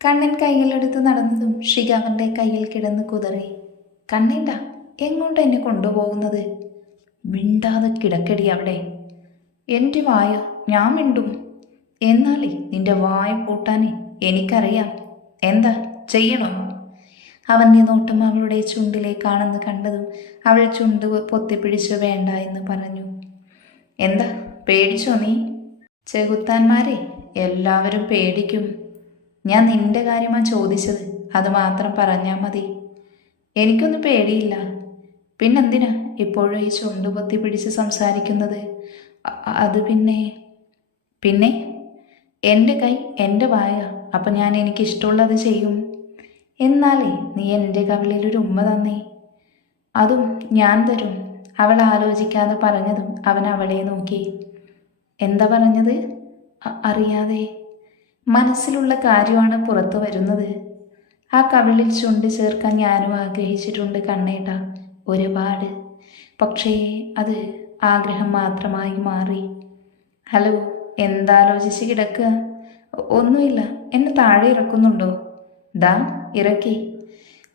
കണ്ണൻ കയ്യിലെടുത്ത് നടന്നതും ഷിക അവൻ്റെ കയ്യിൽ കിടന്ന് കുതറി. കണ്ണേട്ടാ, എങ്ങോട്ടാ എന്നെ കൊണ്ടുപോകുന്നത്? മിണ്ടാതെ കിടക്കടി അവിടെ. എൻ്റെ വായ ഞാൻ മിണ്ടും. എന്നാലേ നിന്റെ വായ പൂട്ടാനേ എനിക്കറിയാം. എന്താ ചെയ്യണോ? അവൻ്റെ നോട്ടം അവളുടെ ചുണ്ടിലേക്കാണെന്ന് കണ്ടതും അവൾ ചുണ്ട് പൊത്തിപ്പിടിച്ച് വേണ്ട എന്ന് പറഞ്ഞു. എന്താ പേടിച്ചോ നീ? ചെകുത്താന്മാരെ എല്ലാവരും പേടിക്കും. ഞാൻ നിന്റെ കാര്യമാണ് ചോദിച്ചത്, അത് മാത്രം പറഞ്ഞാൽ മതി. എനിക്കൊന്നും പേടിയില്ല. പിന്നെന്തിനാ ഇപ്പോഴും ഈ ചുണ്ട് പൊത്തി പിടിച്ച് സംസാരിക്കുന്നത്? അത് പിന്നെ എൻ്റെ കൈ എൻ്റെ വായ, അപ്പം ഞാൻ എനിക്കിഷ്ടമുള്ളത് ചെയ്യും. എന്നാലേ നീ എൻ്റെ കവിളിൽ ഒരു ഉമ്മ തന്നേ. അതും ഞാൻ തരും. അവൾ ആലോചിക്കാതെ പറഞ്ഞതും അവൻ അവളെ നോക്കി. എന്താ പറഞ്ഞത്? അറിയാതെ. മനസ്സിലുള്ള കാര്യമാണ് പുറത്തു വരുന്നത്. ആ കവിളിൽ ചുണ്ട് ചേർക്കാൻ ഞാനും ആഗ്രഹിച്ചിട്ടുണ്ട് കണ്ണേട്ട, ഒരുപാട്. പക്ഷേ അത് ആഗ്രഹം മാത്രമായി മാറി. ഹലോ, എന്താലോചിച്ച് കിടക്കുക? ഒന്നുമില്ല. എന്നെ താഴെ ഇറക്കുന്നുണ്ടോ? ദാ ഇറക്കി.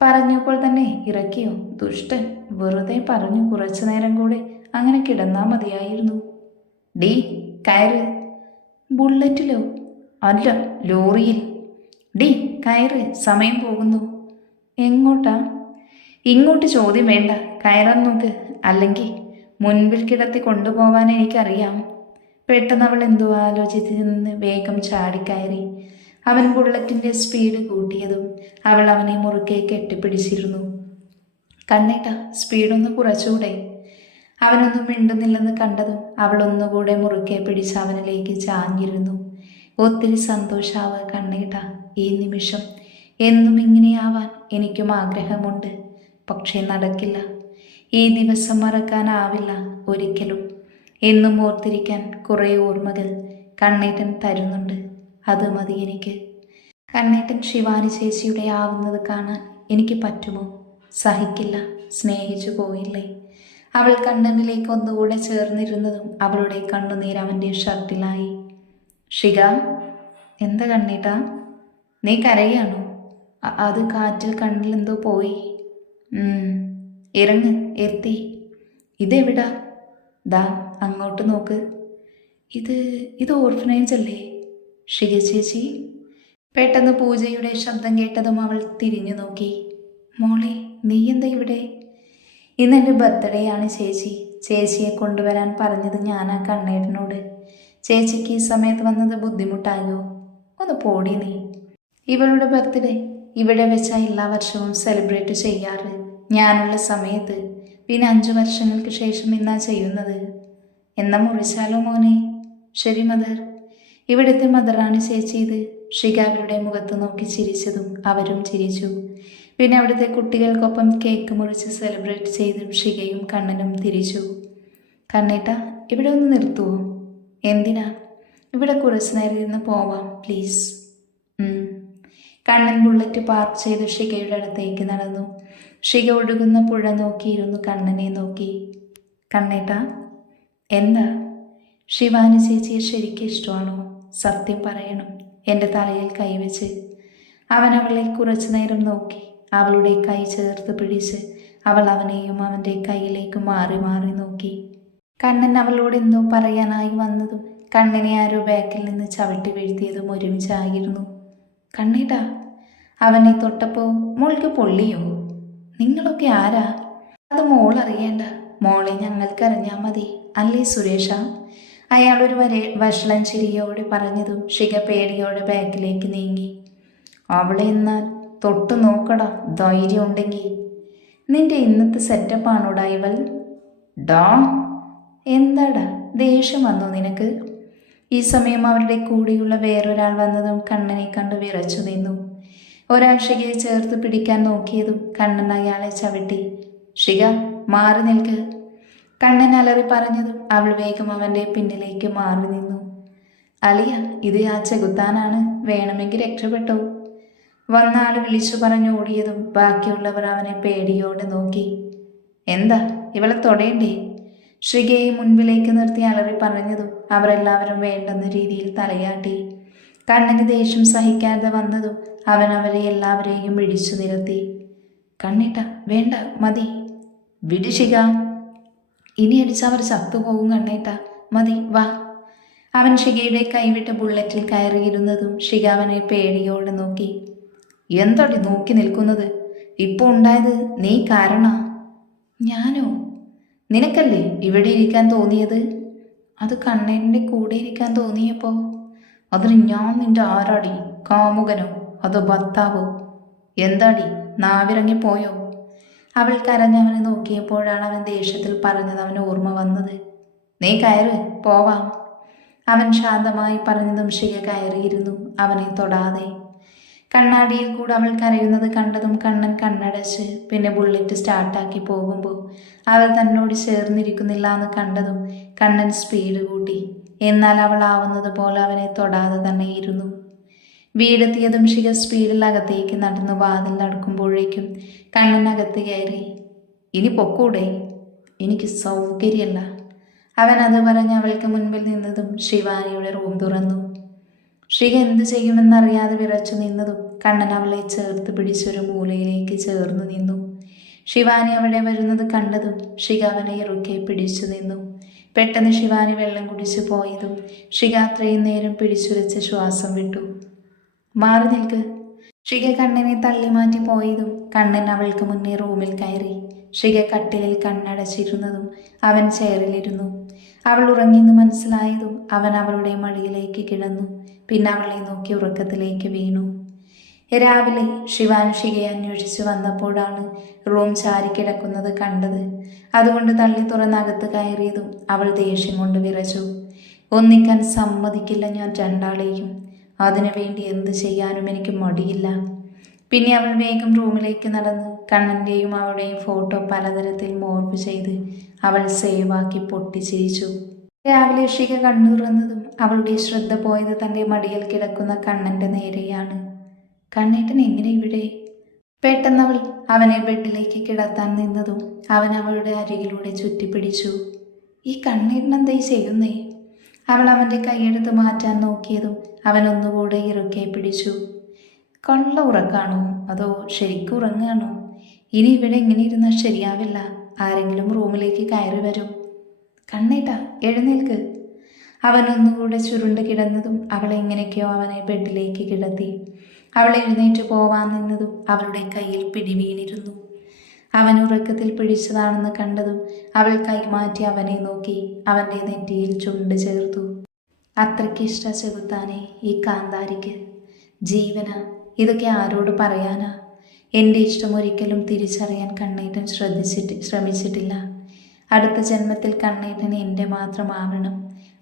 പറഞ്ഞപ്പോൾ തന്നെ ഇറക്കിയോ? ദുഷ്ടൻ. വെറുതെ പറഞ്ഞു കുറച്ചു നേരം കൂടെ അങ്ങനെ കിടന്നാൽ മതിയായിരുന്നു. ഡീ കയറ്. ബുള്ളറ്റിലോ? അല്ല, ലോറിയിൽ. ഡി കയറ്, സമയം പോകുന്നു. എങ്ങോട്ടാ? ഇങ്ങോട്ട് ചോദ്യം വേണ്ട, കയറാൻ നോക്ക്. അല്ലെങ്കിൽ മുൻപിൽ കിടത്തി കൊണ്ടുപോകാൻ എനിക്കറിയാം. പെട്ടെന്ന് അവൾ എന്തോ ആലോചിച്ച് നിന്ന് വേഗം ചാടിക്കയറി. അവൻ ബുള്ളറ്റിൻ്റെ സ്പീഡ് കൂട്ടിയതും അവൾ അവനെ മുറുകെ കെട്ടിപ്പിടിച്ചിരുന്നു. കണ്ണേട്ട, സ്പീഡൊന്ന് കുറച്ചുകൂടെ? അവനൊന്നും മിണ്ടുന്നില്ലെന്ന് കണ്ടതും അവൾ ഒന്നുകൂടെ മുറുകെ പിടിച്ച് അവനിലേക്ക് ചാഞ്ഞിരുന്നു. ഒത്തിരി സന്തോഷാവുക കണ്ണേട്ട ഈ നിമിഷം. എന്നും ഇങ്ങനെയാവാൻ എനിക്കും ആഗ്രഹമുണ്ട്. പക്ഷേ നടക്കില്ല. ഈ ദിവസം മറക്കാനാവില്ല ഒരിക്കലും. എന്നും ഓർത്തിരിക്കാൻ കുറേ ഓർമ്മകൾ കണ്ണേട്ടൻ തരുന്നുണ്ട്. അത് മതി എനിക്ക്. കണ്ണേട്ടൻ ശിവാനി ചേച്ചിയുടെ ആവുന്നത് കാണാൻ എനിക്ക് പറ്റുമോ? സഹിക്കില്ല. സ്നേഹിച്ചു പോയില്ലേ? അവൾ കണ്ണനിലേക്ക് ഒന്നുകൂടെ ചേർന്നിരുന്നതും അവളുടെ കണ്ണുനീർ അവൻ്റെ ഷർട്ടിലായി. ഷിക, എന്താ കണ്ണേട്ടാ? നീ കരയാണോ? അത് കാറ്റിൽ കണ്ണിലെന്തോ പോയി. ഇറങ്ങ്, എത്തി. ഇതെവിടാ? ദാ അങ്ങോട്ട് നോക്ക്. ഇത് ഓർഫനേജ് അല്ലേ ഷിക ചേച്ചി? പെട്ടെന്ന് പൂജയുടെ ശബ്ദം കേട്ടതും അവൾ തിരിഞ്ഞു നോക്കി. മോളെ, നീ എന്താ ഇവിടെ? ഇന്നെൻ്റെ ബർത്ത്ഡേ ആണ് ചേച്ചി. ചേച്ചിയെ കൊണ്ടുവരാൻ പറഞ്ഞത് ഞാനാ കണ്ണേട്ടനോട്. ചേച്ചിക്ക് ഈ സമയത്ത് വന്നത് ബുദ്ധിമുട്ടായോ? ഒന്ന് പോടി നീ. ഇവളുടെ ബർത്ത്ഡേ ഇവിടെ വെച്ചാൽ എല്ലാ വർഷവും സെലിബ്രേറ്റ് ചെയ്യാറ്. ഞാനുള്ള സമയത്ത്. പിന്നെ 5 വർഷങ്ങൾക്ക് ശേഷം ഇന്നാ ചെയ്യുന്നത്. എന്നാ മുറിച്ചാലോ മോനെ? ശരി മദർ. ഇവിടുത്തെ മദറാണ് ചേച്ചി ഇത്. ഷിക അവരുടെ മുഖത്ത് നോക്കി ചിരിച്ചതും അവരും ചിരിച്ചു. പിന്നെ അവിടുത്തെ കുട്ടികൾക്കൊപ്പം കേക്ക് മുറിച്ച് സെലിബ്രേറ്റ് ചെയ്തും ഷികയും കണ്ണനും തിരിച്ചു. കണ്ണേട്ട, ഇവിടെ ഒന്ന് നിർത്തുവോ? എന്തിനാ? ഇവിടെ കുറച്ച് നേരം ഇരുന്ന് പോവാം പ്ലീസ്. കണ്ണൻ ബുള്ളറ്റ് പാർക്ക് ചെയ്ത് ഷികയുടെ അടുത്തേക്ക് നടന്നു. ഷിക ഒഴുകുന്ന പുഴ നോക്കിയിരുന്നു കണ്ണനെ നോക്കി. കണ്ണേട്ട, എന്താ? ശിവാനി ചേച്ചിയെ ശരിക്കും ഇഷ്ടമാണോ? സത്യം പറയണം. എൻ്റെ തലയിൽ കൈവച്ച് അവൻ അവളെ കുറച്ചു നേരം നോക്കി. അവളുടെ കൈ ചേർത്ത് പിടിച്ച് അവൾ അവനെയും അവൻ്റെ കയ്യിലേക്ക് മാറി മാറി നോക്കി. കണ്ണൻ അവളോട് എന്തോ പറയാനായി വന്നതും കണ്ണനെ ആരോ ബാക്കിൽ നിന്ന് ചവിട്ടി വീഴ്ത്തിയതും ഒരുമിച്ചായിരുന്നു. കണ്ണേട്ടാ, അവനെ തൊട്ടപ്പോൾ മോൾക്ക് പൊള്ളിയോ? നിങ്ങളൊക്കെ ആരാ? അത് മോൾ അറിയേണ്ട. മോളെ ഞങ്ങൾക്കറിഞ്ഞാൽ മതി അല്ലേ സുരേഷ? അയാളൊരു വഷളൻ ചിരിയോടെ പറഞ്ഞതും ഷിക പേടിയോടെ ബാക്കിലേക്ക് നീങ്ങി. അവളെ എന്നാൽ തൊട്ട് നോക്കടാ, ധൈര്യം ഉണ്ടെങ്കിൽ. നിന്റെ ഇന്നത്തെ സെറ്റപ്പാണോടാ ഇവൾ? ഡാ, എന്താടാ ദേഷ്യം വന്നു നിനക്ക്? ഈ സമയം അവരുടെ കൂടെയുള്ള വേറൊരാൾ വന്നതും കണ്ണനെ കണ്ട് വിറച്ചു നിന്നു. ഒരാൾ ഷികയെ ചേർത്ത് പിടിക്കാൻ നോക്കിയതും കണ്ണൻ അയാളെ ചവിട്ടി. ഷിക, മാറി നിൽക്ക്. കണ്ണൻ അലറി പറഞ്ഞതും അവൾ വേഗം അവൻ്റെ പിന്നിലേക്ക് മാറി നിന്നു. അലിയ, ഇത് ആ ചെകുത്താനാണ്, വേണമെങ്കിൽ രക്ഷപ്പെട്ടോ. വന്ന ആൾ വിളിച്ചു പറഞ്ഞു ഓടിയതും ബാക്കിയുള്ളവർ അവനെ പേടിയോടെ നോക്കി. എന്താ, ഇവളെ തൊടേണ്ടേ? ഷികയെ മുൻപിലേക്ക് നിർത്തി അലറി പറഞ്ഞതും അവരെല്ലാവരും വേണ്ടെന്ന രീതിയിൽ തലയാട്ടി. കണ്ണന് ദേഷ്യം സഹിക്കാതെ വന്നതും അവൻ അവരെ എല്ലാവരെയും ഇടിച്ചു നിരത്തി. കണ്ണേട്ട, വേണ്ട, മതി, വിട് ശിഖ. ഇനി അടിച്ചവർ ചത്തുപോകും കണ്ണേട്ട, മതി, വാ. അവൻ ശിഖയുടെ കൈവിട്ട ബുള്ളറ്റിൽ കയറിയിരുന്നതും ശിഖ അവനെ പേടിയോടെ നോക്കി. എന്തടി നോക്കി നിൽക്കുന്നത്? ഇപ്പോൾ ഉണ്ടായത് നീ കാരണ. ഞാനോ? നിനക്കല്ലേ ഇവിടെ ഇരിക്കാൻ തോന്നിയത്? അത് കണ്ണേട്ടൻ്റെ കൂടെ ഇരിക്കാൻ തോന്നിയപ്പോ. അതിന് ഞാൻ നിന്റെ ആരാടി? കാമുകനോ അതോ ഭർത്താവോ? എന്താടി നാവിറങ്ങിപ്പോയോ? അവൾ കരഞ്ഞവനെ നോക്കിയപ്പോഴാണ് അവൻ ദേഷ്യത്തിൽ പറഞ്ഞത് അവന് ഓർമ്മ വന്നത്. നീ കയറ്, പോവാം. അവൻ ശാന്തമായി പറഞ്ഞതും ശിഖ കയറിയിരുന്നു, അവനെ തൊടാതെ. കണ്ണാടിയിൽ കൂടെ അവൾ കരയുന്നത് കണ്ടതും കണ്ണൻ കണ്ണടച്ച്. പിന്നെ ബുള്ളറ്റ് സ്റ്റാർട്ടാക്കി പോകുമ്പോൾ അവൾ തന്നോട് ചേർന്നിരിക്കുന്നില്ല എന്ന് കണ്ടതും കണ്ണൻ സ്പീഡ് കൂട്ടി. എന്നാൽ അവൾ ആവുന്നത് പോലെ അവനെ തൊടാതെ തന്നെ ഇരുന്നു. വീടെത്തിയതും ശിഖ സ്പീഡിൽ അകത്തേക്ക് നടന്നു. വാതിൽ നടക്കുമ്പോഴേക്കും കണ്ണൻ അകത്ത് കയറി. ഇനി പൊക്കൂടെ? എനിക്ക് സൗകര്യമല്ല. അവൻ അത് പറഞ്ഞ് അവൾക്ക് മുൻപിൽ നിന്നതും ശിവാനിയുടെ റൂം തുറന്നു. ശിഖ എന്ത് ചെയ്യുമെന്നറിയാതെ വിറച്ചു നിന്നതും കണ്ണൻ അവളെ ചേർത്ത് പിടിച്ചൊരു മൂലയിലേക്ക് ചേർന്നു നിന്നു. ശിവാനി അവിടെ വരുന്നത് കണ്ടതും ശിഖ അവനെ ഇറുക്കെ പിടിച്ചു നിന്നു. പെട്ടെന്ന് ശിവാനി വെള്ളം കുടിച്ചു പോയതും ശിഖ അത്രയും നേരം പിടിച്ചുരച്ച് ശ്വാസം വിട്ടു. മാറി നിൽക്ക്. ശിഖ കണ്ണനെ തള്ളി മാറ്റി പോയതും കണ്ണൻ അവൾക്ക് മുന്നേ റൂമിൽ കയറി. ശിഖ കട്ടിലിൽ കണ്ണടച്ചിരുന്നതും അവൻ ചെയറിലിരുന്നു. അവൾ ഉറങ്ങിയെന്ന് മനസ്സിലായതും അവൻ അവളുടെ മടിയിലേക്ക് കിടന്നു. പിന്നെ അവളെ നോക്കി ഉറക്കത്തിലേക്ക് വീണു. രാവിലെ ശിവാൻ ശിഖയെ അന്വേഷിച്ചു വന്നപ്പോഴാണ് റൂം ചാരിക്കിടക്കുന്നത് കണ്ടത്. അതുകൊണ്ട് തള്ളി തുറന്നകത്ത് കയറിയതും അവൾ ദേഷ്യം കൊണ്ട് വിറച്ചു. ഒന്നിക്കാൻ സമ്മതിക്കില്ല ഞാൻ രണ്ടാളെയും. അതിനുവേണ്ടി എന്ത് ചെയ്യാനും എനിക്ക് മടിയില്ല. പിന്നെ അവൾ വേഗം റൂമിലേക്ക് നടന്ന് കണ്ണൻ്റെയും അവളുടെയും ഫോട്ടോ പലതരത്തിൽ മോർഫ് ചെയ്ത് അവൾ സേവാക്കി പൊട്ടിച്ചിരിച്ചു. രാവിലെ ശിഖ കണ്ണു തുറന്നതും അവളുടെ ശ്രദ്ധ പോയത് തൻ്റെ മടിയിൽ കിടക്കുന്ന കണ്ണൻ്റെ നേരെയാണ്. കണ്ണേട്ടൻ എങ്ങനെ ഇവിടെ? പെട്ടെന്ന് അവൾ അവനെ ബെഡിലേക്ക് കിടത്താൻ നിന്നതും അവൻ അവളുടെ അരികിലൂടെ ചുറ്റിപ്പിടിച്ചു. ഈ കണ്ണേട്ടൻ എന്തായി ചെയ്യുന്നേ? അവൾ അവൻ്റെ കൈയെടുത്ത് മാറ്റാൻ നോക്കിയതും അവൻ ഒന്നുകൂടെ ഇറുക്കെ പിടിച്ചു. കള്ള ഉറക്കാണോ അതോ ശരിക്കും ഉറങ്ങാണോ? ഇനി ഇവിടെ എങ്ങനെ ഇരുന്നാൽ ശരിയാവില്ല. ആരെങ്കിലും റൂമിലേക്ക് കയറി വരും. കണ്ണേട്ടാ, എഴുന്നേൽക്ക്. അവൻ ഒന്നുകൂടെ ചുരുണ്ട് കിടന്നതും അവൾ എങ്ങനെയൊക്കെയോ അവനെ ബെഡിലേക്ക് കിടത്തി. അവൾ എഴുന്നേറ്റ് പോവാൻ നിന്നതും അവളുടെ കയ്യിൽ പിടിവീണിരുന്നു. അവൻ ഉറക്കത്തിൽ പിടിച്ചതാണെന്ന് കണ്ടതും അവൾ കൈമാറ്റി അവനെ നോക്കി അവൻ്റെ നെറ്റിയിൽ ചുണ്ട് ചേർത്തു. അത്രയ്ക്കിഷ്ട ചെകുത്താനെ ഈ കാന്താരിക്ക്. ജീവന, ഇതൊക്കെ ആരോട് പറയാനാ? എൻ്റെ ഇഷ്ടം ഒരിക്കലും തിരിച്ചറിയാൻ കണ്ണേട്ടൻ ശ്രമിച്ചിട്ടില്ല. അടുത്ത ജന്മത്തിൽ കണ്ണേട്ടൻ എൻ്റെ മാത്രമാവണം.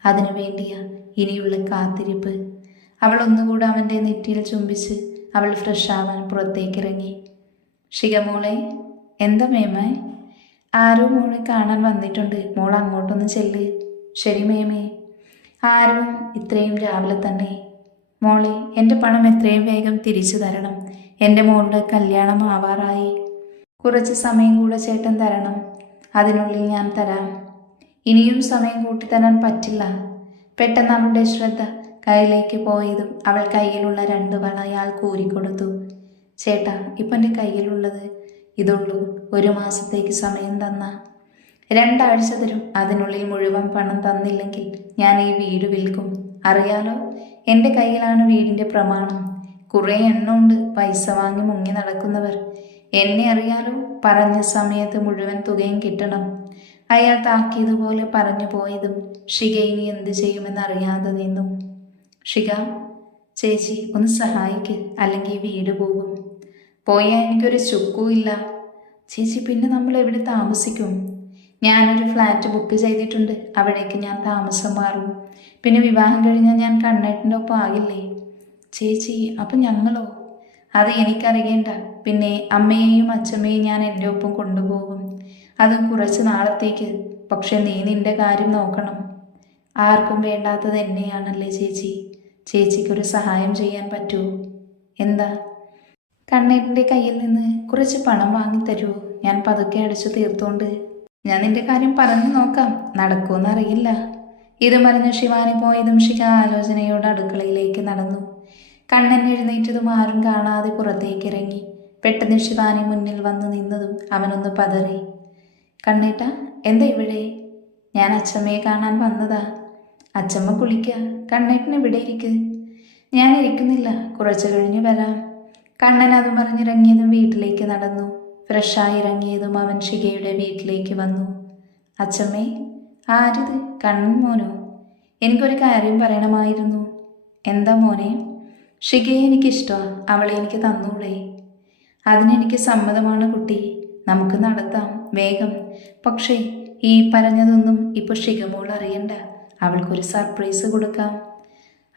അതിനു വേണ്ടിയാ ഇനിയുള്ള കാത്തിരിപ്പ്. അവൾ ഒന്നുകൂടെ അവൻ്റെ നെറ്റിയിൽ ചുംബിച്ച് അവൾ ഫ്രഷാവാൻ പുറത്തേക്കിറങ്ങി. ശിഖമോളെ, എന്താ മേമേ? ആരോ മോളെ കാണാൻ വന്നിട്ടുണ്ട്. മോൾ അങ്ങോട്ടൊന്ന് ചെല്ല്. ശരി മേമേ. ആരും ഇത്രയും രാവിലെ തന്നെ? മോളെ, എൻ്റെ പണം എത്രയും വേഗം തിരിച്ചു തരണം. എൻ്റെ മോളുടെ കല്യാണം ആവാറായി. കുറച്ച് സമയം കൂടെ ചേട്ടൻ തരണം. അതിനുള്ളിൽ ഞാൻ തരാം. ഇനിയും സമയം കൂട്ടിത്തരാൻ പറ്റില്ല. പെട്ടെന്ന് അവളുടെ ശ്രദ്ധ കയ്യിലേക്ക് പോയതും അവൾ കയ്യിലുള്ള 2 വള അയാൾ കോരിക്കൊടുത്തു. ചേട്ടാ, ഇപ്പം എൻ്റെ കയ്യിലുള്ളത് ഇതുള്ളൂ. 1 മാസത്തേക്ക് സമയം തന്ന 2 ആഴ്ച തരും. അതിനുള്ളിൽ മുഴുവൻ പണം തന്നില്ലെങ്കിൽ ഞാൻ ഈ വീട് വിൽക്കും. അറിയാലോ, എൻ്റെ കയ്യിലാണ് വീടിൻ്റെ പ്രമാണം. കുറേ എണ്ണമുണ്ട് പൈസ വാങ്ങി മുങ്ങി നടക്കുന്നവർ. എന്നെ അറിയാലോ, പറഞ്ഞ സമയത്ത് മുഴുവൻ തുകയും കിട്ടണം. അയാൾ താക്കിയതുപോലെ പറഞ്ഞു പോയതും ശിഖ ഇനി എന്ത് ചെയ്യുമെന്നറിയാതെ നിന്നു. ശിഖ ചേച്ചി, ഒന്ന് സഹായിക്ക്, അല്ലെങ്കിൽ വീട് പോകും. പോയാൽ എനിക്കൊരു ചുക്കുമില്ല. ചേച്ചി, പിന്നെ നമ്മൾ എവിടെ താമസിക്കും? ഞാനൊരു ഫ്ലാറ്റ് ബുക്ക് ചെയ്തിട്ടുണ്ട്. അവിടേക്ക് ഞാൻ താമസം മാറും. പിന്നെ വിവാഹം കഴിഞ്ഞാൽ ഞാൻ കണ്ണേട്ടൻ്റെ ഒപ്പം ആകില്ലേ? ചേച്ചി, അപ്പം ഞങ്ങളോ? അത് എനിക്കറിയേണ്ട. പിന്നെ അമ്മയെയും അച്ഛമ്മയെയും ഞാൻ എൻ്റെ ഒപ്പം കൊണ്ടുപോകും. അതും കുറച്ച് നാളത്തേക്ക്. പക്ഷെ നീ നിൻ്റെ കാര്യം നോക്കണം. ആർക്കും വേണ്ടാത്തത് എന്നെയാണല്ലേ ചേച്ചി. ചേച്ചിക്കൊരു സഹായം ചെയ്യാൻ പറ്റുമോ? എന്താ? കണ്ണേട്ടൻ്റെ കയ്യിൽ നിന്ന് കുറച്ച് പണം വാങ്ങിത്തരുമോ? ഞാൻ പതുക്കെ അടിച്ചു തീർത്തോണ്ട്. ഞാൻ നിൻ്റെ കാര്യം പറഞ്ഞു നോക്കാം. നടക്കുമെന്നറിയില്ല. ഇത് പറഞ്ഞ് ശിവാനി പോയതും ശിഖ ആലോചനയോട് അടുക്കളയിലേക്ക് നടന്നു. കണ്ണൻ എഴുന്നേറ്റതും ആരും കാണാതെ പുറത്തേക്ക് ഇറങ്ങി. പെട്ടെന്ന് ശിവാനി മുന്നിൽ വന്നു നിന്നതും അവനൊന്ന് പതറി. കണ്ണേട്ട, എന്താ ഇവിടെ? ഞാൻ അച്ഛമ്മയെ കാണാൻ വന്നതാ. അച്ഛമ്മ കുളിക്കുക, കണ്ണേട്ടൻ ഇവിടെ ഇരിക്ക്. ഞാൻ ഇരിക്കുന്നില്ല, കുറച്ചു കഴിഞ്ഞ് വരാം. കണ്ണൻ അതും പറഞ്ഞിറങ്ങിയതും വീട്ടിലേക്ക് നടന്നു. ഫ്രഷായി ഇറങ്ങിയതും അവൻ ഷികയുടെ വീട്ടിലേക്ക് വന്നു. അച്ഛമ്മേ, ആരിത്? കണ്ണൻ മോനോ? എനിക്കൊരു കാര്യം പറയണമായിരുന്നു. എന്താ മോനെ? ഷികയെ എനിക്കിഷ്ടമാണ്, അവളെ എനിക്ക് തന്നൂടെ? അതിനെനിക്ക് സമ്മതമാണ് കുട്ടി, നമുക്ക് നടത്താം വേഗം. പക്ഷേ ഈ പറഞ്ഞതൊന്നും ഇപ്പോൾ ഷികമോൾ അറിയണ്ട, അവൾക്കൊരു സർപ്രൈസ് കൊടുക്കാം.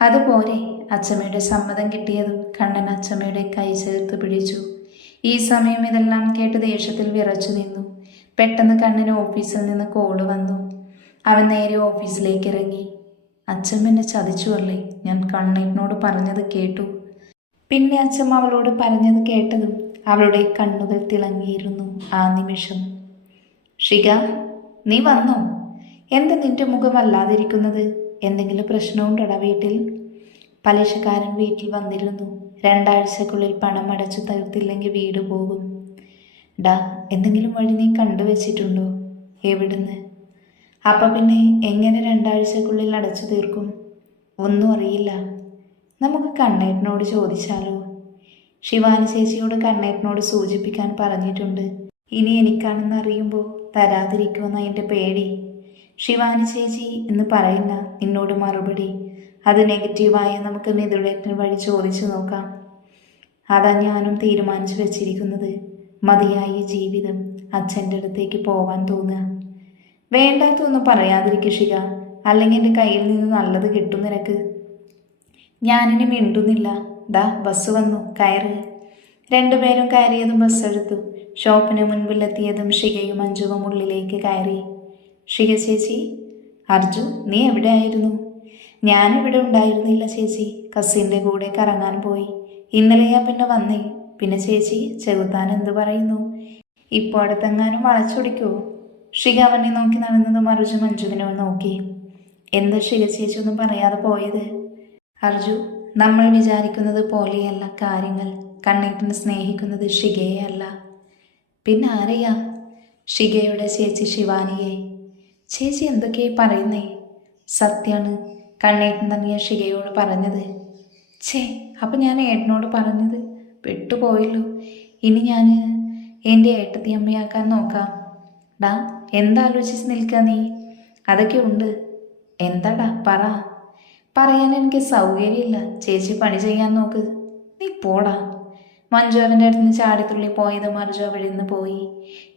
അതുപോലെ അച്ഛമ്മയുടെ സമ്മതം കിട്ടിയതും കണ്ണൻ അച്ഛമ്മയുടെ കൈ ചേർത്ത് പിടിച്ചു. ഈ സമയം ഇതെല്ലാം കേട്ട് ദേഷ്യത്തിൽ വിറച്ചു നിന്നു. പെട്ടെന്ന് കണ്ണന് ഓഫീസിൽ നിന്ന് കോള് വന്നു. അവൻ നേരെ ഓഫീസിലേക്ക് ഇറങ്ങി. അച്ഛമ്മ എന്നെ ചതിച്ചു അല്ലേ? ഞാൻ കണ്ണേട്ടനോട് പറഞ്ഞത് കേട്ടു. പിന്നെ അച്ഛമ്മ അവളോട് പറഞ്ഞത് കേട്ടതും അവളുടെ കണ്ണുകൾ തിളങ്ങിയിരുന്നു ആ നിമിഷം. ഷിക, നീ വന്നോ? എന്താ നിന്റെ മുഖം വല്ലാതിരിക്കുന്നത്? എന്തെങ്കിലും പ്രശ്നമുണ്ടോടാ വീട്ടിൽ? പലിശക്കാരൻ വീട്ടിൽ വന്നിരുന്നു. 2 ആഴ്ചക്കുള്ളിൽ പണം അടച്ചു തീർത്തില്ലെങ്കിൽ വീട് പോകും. ഡാ, എന്തെങ്കിലും വഴി നീ കണ്ടുവച്ചിട്ടുണ്ടോ? എവിടുന്ന്? അപ്പം പിന്നെ എങ്ങനെ 2 ആഴ്ചക്കുള്ളിൽ അടച്ചു തീർക്കും? ഒന്നും അറിയില്ല. നമുക്ക് കണ്ണേട്ടനോട് ചോദിച്ചാലോ? ശിവാനി ചേച്ചിയോട് കണ്ണേട്ടനോട് സൂചിപ്പിക്കാൻ പറഞ്ഞിട്ടുണ്ട്. ഇനി എനിക്കാണെന്ന് അറിയുമ്പോൾ തരാതിരിക്കുമെന്ന എൻ്റെ പേടി. ശിവാനി ചേച്ചി എന്ന് പറയില്ല നിന്നോട് മറുപടി. അത് നെഗറ്റീവായ നമുക്ക് മിഥുനേട്ടൻ വഴി ചോദിച്ചു നോക്കാം. അതാ ഞാനും തീരുമാനിച്ചു വെച്ചിരിക്കുന്നത്. മതിയായ ജീവിതം, അച്ഛൻ്റെ അടുത്തേക്ക് പോവാൻ തോന്നുക. വേണ്ടാത്തൊന്നും പറയാതിരിക്കുക ഷിക, അല്ലെങ്കിൽ എൻ്റെ കയ്യിൽ നിന്ന് നല്ലത് കിട്ടും നിനക്ക്. ഞാനിനി മിണ്ടുന്നില്ല. ദാ ബസ് വന്നു, കയറ്. 2 പേരും കയറിയതും ബസ് എടുത്തു. ഷോപ്പിന് മുൻപിലെത്തിയതും ഷികയും അഞ്ജുവും ഉള്ളിലേക്ക് കയറി. ഷിക ചേച്ചി. അർജു, നീ എവിടെ ആയിരുന്നു? ഞാനിവിടെ ഉണ്ടായിരുന്നില്ല ചേച്ചി, കസിൻ്റെ കൂടെ കറങ്ങാൻ പോയി. ഇന്നലെയാ പിന്നെ വന്നേ. പിന്നെ ചേച്ചി, ചെകുത്താൻ എന്തു പറയുന്നു? ഇപ്പോൾ അടുത്തെങ്ങാനും വളച്ചൊടിക്കുമോ? ഷിക അവനെ നോക്കി നടന്നതും അർജു മഞ്ജുവിനെ നോക്കി. എന്താ ഷിക ചേച്ചി ഒന്നും പറയാതെ പോയത്? അർജു, നമ്മൾ വിചാരിക്കുന്നത് പോലെയല്ല കാര്യങ്ങൾ. കണ്ണേട്ടനെ സ്നേഹിക്കുന്നത് ഷികയെ അല്ല. പിന്നെ ആരെയാ? ഷികയുടെ ചേച്ചി ശിവാനിയെ. ചേച്ചി എന്തൊക്കെയായി പറയുന്നേ? സത്യാണ്, കണ്ണേട്ടൻ തന്നെയാ ഷികയോട് പറഞ്ഞത്. അപ്പം ഞാൻ ഏട്ടനോട് പറഞ്ഞത് പെട്ടുപോയല്ലോ. ഇനി ഞാൻ എൻ്റെ ഏട്ടത്തി അമ്മയാക്കാൻ നോക്കാം. ഡാ, എന്താലോചിച്ച് നിൽക്കുക നീ? അതൊക്കെ ഉണ്ട്. എന്താടാ പറ. പറയാൻ എനിക്ക് സൗകര്യമില്ല. ചേച്ചി പണി ചെയ്യാൻ നോക്ക്. നീ പോടാ. മഞ്ജു അവൻ്റെ അടുത്ത് നിന്ന് ചാടിത്തുള്ളി പോയതും അർജു അവിടെ നിന്ന് പോയി.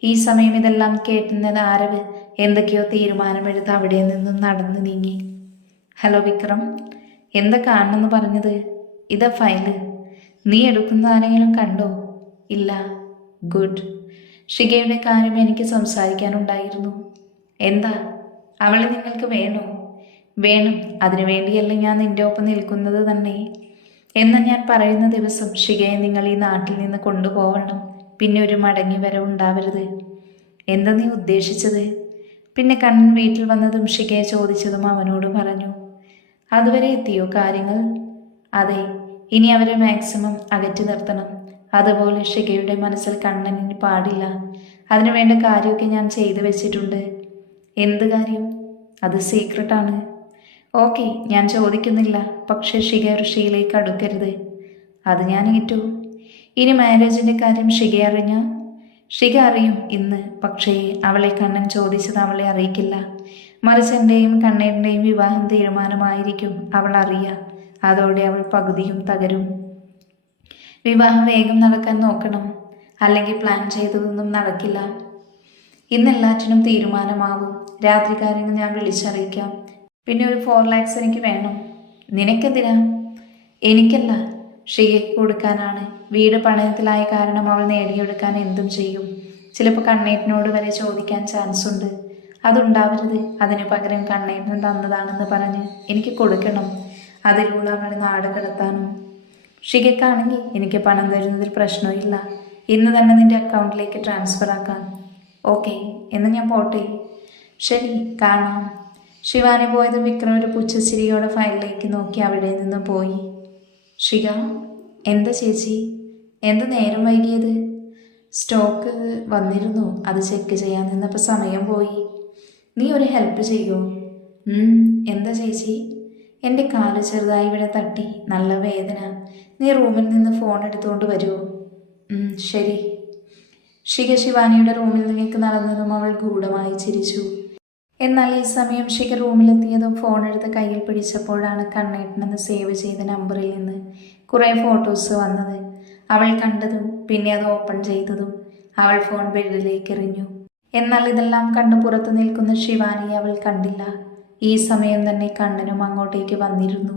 ഈ സമയം ഇതെല്ലാം കേട്ടുന്നത് ആരവ് എന്തൊക്കെയോ തീരുമാനമെടുത്ത് അവിടെ നിന്നും നടന്നു നീങ്ങി. ഹലോ വിക്രം, എന്താ കാണണമെന്ന് പറഞ്ഞത്? ഇതാ ഫയല്. നീ എടുക്കുന്ന ആരെങ്കിലും കണ്ടോ? ഇല്ല. ഗുഡ്. ഷികയുടെ കാര്യം എനിക്ക് സംസാരിക്കാനുണ്ടായിരുന്നു. എന്താ? അവളെ നിങ്ങൾക്ക് വേണോ? വേണം. അതിനുവേണ്ടിയല്ല ഞാൻ നിന്റെ ഒപ്പം നിൽക്കുന്നത് തന്നെ. എന്നാൽ ഞാൻ പറയുന്ന ദിവസം ഷികയെ നിങ്ങൾ ഈ നാട്ടിൽ നിന്ന് കൊണ്ടുപോകണം. പിന്നെ ഒരു മടങ്ങി വരവ് ഉണ്ടാവരുത്. എന്താ നീ ഉദ്ദേശിച്ചത്? പിന്നെ കണ്ണൻ വീട്ടിൽ വന്നതും ഷികയെ ചോദിച്ചതും അവനോട് പറഞ്ഞു. അതുവരെ എത്തിയോ കാര്യങ്ങൾ? അതെ. ഇനി അവരെ മാക്സിമം അകറ്റി നിർത്തണം. അതുപോലെ ഷികയുടെ മനസ്സിൽ കണ്ണനിന് പാടില്ല. അതിനുവേണ്ട കാര്യമൊക്കെ ഞാൻ ചെയ്തു വെച്ചിട്ടുണ്ട്. എന്ത് കാര്യം? അത് സീക്രട്ടാണ്. ഓക്കെ, ഞാൻ ചോദിക്കുന്നില്ല. പക്ഷേ ഷിക ഋഷിയിലേക്ക് അടുക്കരുത്. അത് ഞാൻ ഏറ്റു. ഇനി മാരേജിൻ്റെ കാര്യം ഷിക അറിഞ്ഞ? ഷിക അറിയും ഇന്ന്. പക്ഷേ അവളെ കണ്ണൻ ചോദിച്ചത് അവളെ അറിയിക്കില്ല. മറിച്ച് എൻ്റെയും കണ്ണേൻ്റെയും വിവാഹം തീരുമാനമായിരിക്കും അവൾ അറിയുക. അതോടെ അവൾ പകുതിയും തകരും. വിവാഹം വേഗം നടക്കാൻ നോക്കണം, അല്ലെങ്കിൽ പ്ലാൻ ചെയ്തതൊന്നും നടക്കില്ല. ഇന്നെല്ലാറ്റിനും തീരുമാനമാവും. രാത്രി കാര്യങ്ങൾ ഞാൻ വിളിച്ചറിയിക്കാം. പിന്നെ ഒരു 4 lakhs എനിക്ക് വേണം. നിനക്കെന്തിനാ? എനിക്കല്ല, ഷികയ്ക്ക് കൊടുക്കാനാണ്. വീട് പണയത്തിലായ കാരണം അവൾ നേടിയെടുക്കാൻ എന്തും ചെയ്യും. ചിലപ്പോൾ കണ്ണേട്ടനോട് വരെ ചോദിക്കാൻ ചാൻസ് ഉണ്ട്. അതുണ്ടാവരുത്. അതിനു പകരം കണ്ണേട്ടൻ തന്നതാണെന്ന് പറഞ്ഞ് എനിക്ക് കൊടുക്കണം. അതിലൂടെ അവളെ നാട് കടത്താനും. ഷികയ്ക്കാണെങ്കിൽ എനിക്ക് പണം തരുന്നതിൽ പ്രശ്നമില്ല. ഇന്ന് തന്നെ നിന്റെ അക്കൗണ്ടിലേക്ക് ട്രാൻസ്ഫർ ആക്കാം. ഓക്കെ, എന്ന് ഞാൻ പോട്ടെ. ശരി, കാണാം. ശിവാനി പോയത് വിക്രം ഒരു പുച്ഛച്ചിരിയോടെ ഫയലിലേക്ക് നോക്കി അവിടെ നിന്ന് പോയി. ഷിക, എന്താ ചേച്ചി, എന്ത് നേരം വൈകിയത്? സ്റ്റോക്ക് വന്നിരുന്നു, അത് ചെക്ക് ചെയ്യാൻ നിന്നപ്പോൾ സമയം പോയി. നീ ഒരു ഹെൽപ്പ് ചെയ്യോ? എന്താ ചേച്ചി? എൻ്റെ കാല് ചെറുതായി ഇവിടെ തട്ടി, നല്ല വേദന. നീ റൂമിൽ നിന്ന് ഫോൺ എടുത്തുകൊണ്ട് വരുമോ? ശരി. ഷിക ശിവാനിയുടെ റൂമിലേക്ക് നടന്നതും അവൾ ഗൂഢമായി ചിരിച്ചു. എന്നാൽ ഈ സമയം ഷിക റൂമിലെത്തിയതും ഫോൺ എടുത്ത് കയ്യിൽ പിടിച്ചപ്പോഴാണ് കണ്ണേട്ടനെന്ന് സേവ് ചെയ്ത നമ്പറിൽ നിന്ന് കുറേ ഫോട്ടോസ് വന്നത്. അവൾ കണ്ടതും പിന്നെ അത് ഓപ്പൺ ചെയ്തതും അവൾ ഫോൺ ബെഡിലേക്ക് എറിഞ്ഞു. എന്നാൽ ഇതെല്ലാം കണ്ടു പുറത്തു നിൽക്കുന്ന ശിവാനിയെ അവൾ കണ്ടില്ല. ഈ സമയം തന്നെ കണ്ണനും അങ്ങോട്ടേക്ക് വന്നിരുന്നു.